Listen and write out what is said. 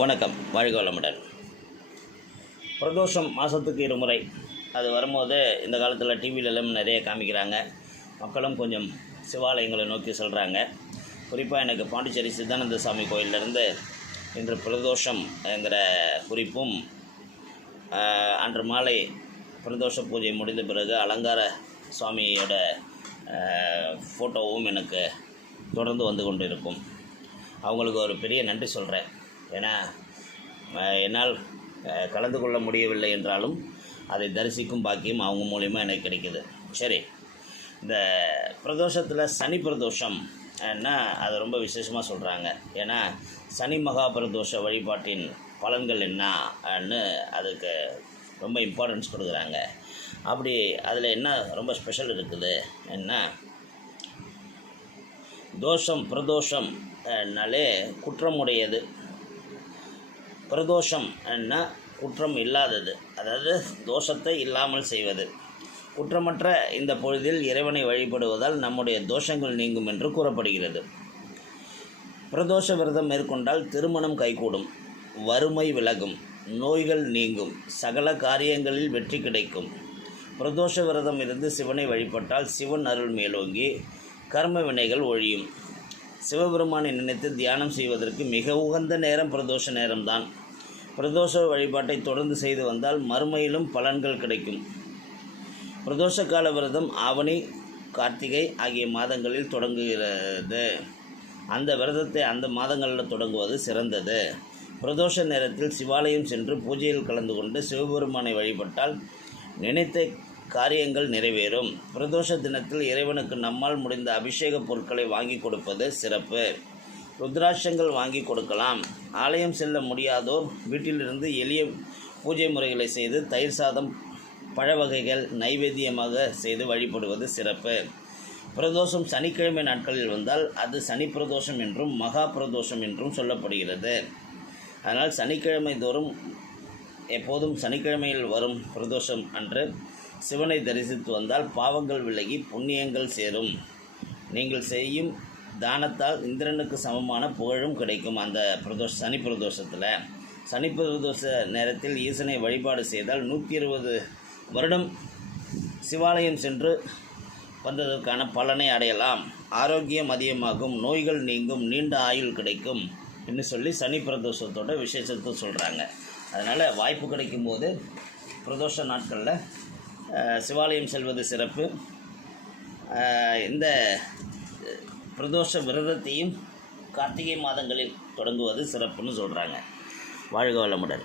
வணக்கம். வாழ்க வளமுடன். பிரதோஷம் மாதத்துக்கு இருமுறை. அது வரும்போது இந்த காலத்தில் டிவிலெல்லாம் நிறைய காமிக்கிறாங்க. மக்களும் கொஞ்சம் சிவாலயங்களை நோக்கி செல்கிறாங்க குறிப்பாக எனக்கு பாண்டிச்சேரி சித்தானந்த சாமி கோயிலிருந்து இன்று பிரதோஷம் என்கிற குறிப்பும் அன்று மாலை பிரதோஷ பூஜை முடிந்த பிறகு அலங்கார சுவாமியோட ஃபோட்டோவும் எனக்கு தொடர்ந்து வந்து கொண்டிருக்கும். அவங்களுக்கு ஒரு பெரிய நன்றி சொல்கிறேன் ஏன்னா என்னால் கலந்து கொள்ள முடியவில்லை என்றாலும் அதை தரிசிக்கும் பாக்கியம் அவங்க மூலியமாக எனக்கு கிடைக்குது. சரி. இந்த பிரதோஷத்தில் சனி பிரதோஷம் னா அது ரொம்ப விசேஷமாக சொல்கிறாங்க ஏன்னா சனி மகா பிரதோஷ வழிபாட்டின் பலன்கள் என்னன்னு அதுக்கு ரொம்ப இம்பார்ட்டன்ஸ் கொடுக்குறாங்க. அப்படி அதில் என்ன ரொம்ப ஸ்பெஷல் இருக்குது என்ன தோஷம் பிரதோஷம்னாலே குற்றமுடையது. பிரதோஷம் என்ன? குற்றம் இல்லாதது. அதாவது தோஷத்தை இல்லாமல் செய்வது. குற்றமற்ற இந்த பொழுதில் இறைவனை வழிபடுவதால் நம்முடைய தோஷங்கள் நீங்கும் என்று கூறப்படுகிறது. பிரதோஷ விரதம் மேற்கொண்டால் திருமணம் கைகூடும். வறுமை விலகும். நோய்கள் நீங்கும். சகல காரியங்களில் வெற்றி கிடைக்கும். பிரதோஷ விரதம் இருந்து சிவனை வழிபட்டால் சிவன் அருள் மேலோங்கி கர்ம வினைகள் ஒழியும். சிவபெருமானை நினைத்து தியானம் செய்வதற்கு மிக உகந்த நேரம் பிரதோஷ நேரம்தான். பிரதோஷ வழிபாட்டை தொடர்ந்து செய்து வந்தால் மறுமையிலும் பலன்கள் கிடைக்கும். பிரதோஷ கால விரதம் ஆவணி கார்த்திகை ஆகிய மாதங்களில் தொடங்குகிறது. அந்த விரதத்தை அந்த மாதங்களில் தொடங்குவது சிறந்தது. பிரதோஷ நேரத்தில் சிவாலயம் சென்று பூஜையில் கலந்து கொண்டு சிவபெருமானை வழிபட்டால் நினைத்த காரியங்கள் நிறைவேறும். பிரதோஷ தினத்தில் இறைவனுக்கு நம்மால் முடிந்த அபிஷேக பொருட்களை வாங்கி கொடுப்பது சிறப்பு. ருத்ராட்சங்கள் வாங்கி கொடுக்கலாம். ஆலயம் செல்ல முடியாதோர் வீட்டிலிருந்து எளிய பூஜை முறைகளை செய்து தயிர் சாதம் பழ வகைகள் நைவேத்தியமாக செய்து வழிபடுவது சிறப்பு. பிரதோஷம் சனிக்கிழமை நாட்களில் வந்தால் அது சனி பிரதோஷம் என்றும் மகா பிரதோஷம் என்றும் சொல்லப்படுகிறது. அதனால் சனிக்கிழமை தோறும் எப்போதும் சனிக்கிழமையில் வரும் பிரதோஷம் அன்று சிவனை தரிசித்து வந்தால் பாவங்கள் விலகி புண்ணியங்கள் சேரும். நீங்கள் செய்யும் தானத்தால் இந்திரனுக்கு சமமான புகழும் கிடைக்கும் அந்த பிரதோஷ சனி பிரதோஷத்தில். சனி பிரதோஷ நேரத்தில் ஈசனை வழிபாடு செய்தால் நூற்றி இருபது வருடம் சிவாலயம் சென்று வந்ததற்கான பலனை அடையலாம். ஆரோக்கியம் அதிகமாகும் நோய்கள் நீங்கும் நீண்ட ஆயுள் கிடைக்கும் என்று சொல்லி சனி பிரதோஷத்தோட விசேஷத்தை சொல்கிறாங்க அதனால் வாய்ப்பு கிடைக்கும் போது பிரதோஷ நாட்களில் சிவாலயம் செல்வது சிறப்பு. இந்த பிரதோஷ விரதத்தையும் கார்த்திகை மாதங்களில் தொடங்குவது சிறப்புன்னு சொல்கிறாங்க வாழ்க வளமுடன்.